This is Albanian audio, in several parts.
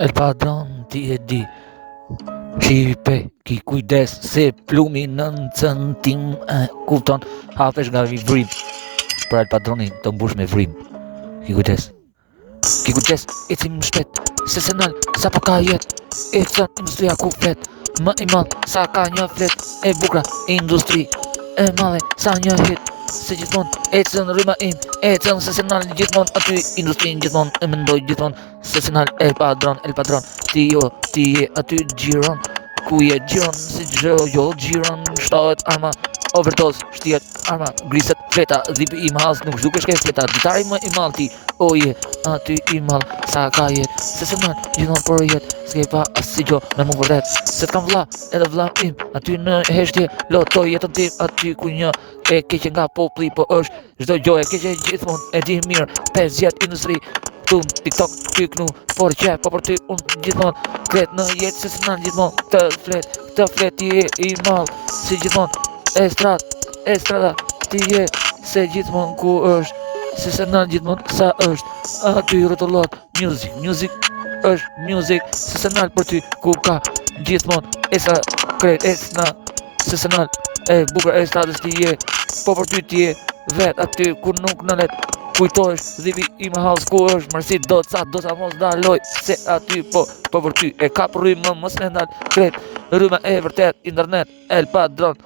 El padron ti e di, shipe ki kujdes se plumi në tim kupton hapesh nga vrim. Pra el padronin të mbush me vrim. Ki kujdes, ecim shpet, se senal sa po ka jet, ecën industria ku flet, më i madh sa ka një flet, e bukra industri, e madhe sa një hit. Se gjithmonë ecën rryma im, ecën se senal gjithmonë aty industrin gjithmonë e mendoj gjithmonë se senal el padron ti je aty gjiron ku je gjiron si jo gjiron shtohet arma overdose shtihet arma griset fleta dhipi i madh nuk zhdukesh ke fleta ditari më i madh ti oje aty i madh sa ka jet se senal gjithmonë por jet s'ke pa asnjë gjë me më vërtet se t'kam vlla edhe vlla im aty në heshtje lotoj jetën tim aty ku një e keqe nga populli po është çdo gjë e keqe gjithmonë e di mirë 5 vjet industri tum TikTok ty knu por që po për ty unë gjithmonë kret në jetë se s'nan gjithmonë të flet ti je i mall si gjithmonë estrada ti je se gjithmonë ku është se s'nan gjithmonë sa është aty rrotullot music është music se s'nan për ty ku ka gjithmonë esa kret esna se s'nan e bukur estradës ti je po për ty ti je vet aty ku nuk në let kujtohesh dhipi i mahallës ku është mërësit do sa mos daloj se aty po për ty e ka për rrymë mos me ndal kret rryma e vërtet internet el padron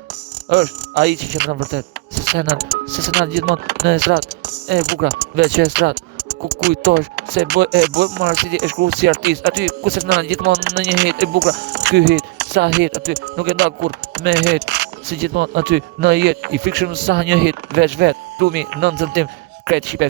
është ai që qëndron vërtet se senal gjithmonë në estradë e bukra veç estradë ku kujtohesh se bëj mërësit e shkruar si artist aty ku se senal gjithmonë në një hit e bukra ky hit sa hit aty nuk e ndal kur me hit si gjithmonë aty në jetë i fikshëm sa një hit veç vet plumi 9 centim kret shipe